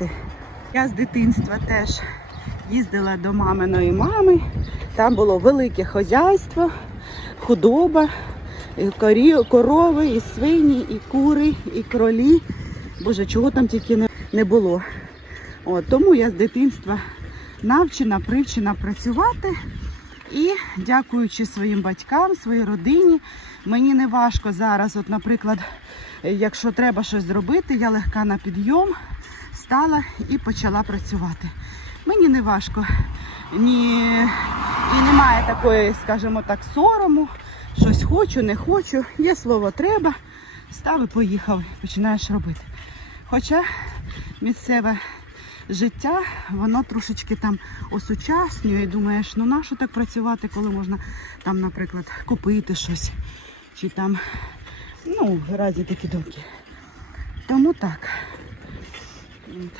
працювати. Я з дитинства теж їздила до маминої мами. Там було велике хазяйство, худоба, корі, корови, і свині, і кури, і кролі. Боже, чого там тільки не, не було. От, тому я з дитинства навчена, привчена працювати. І дякуючи своїм батькам, своїй родині, мені не важко зараз, от, наприклад, якщо треба щось зробити, я легка на підйом, стала і почала працювати. Мені не важко. Ні, і немає такої, скажімо так, сорому. Щось хочу, не хочу. Є слово треба. Став і поїхав, починаєш робити. Хоча місцеве життя, воно трошечки там осучаснює і думаєш, ну нащо так працювати, коли можна там, наприклад, купити щось, чи там, ну, разі такі думки. Тому так. От.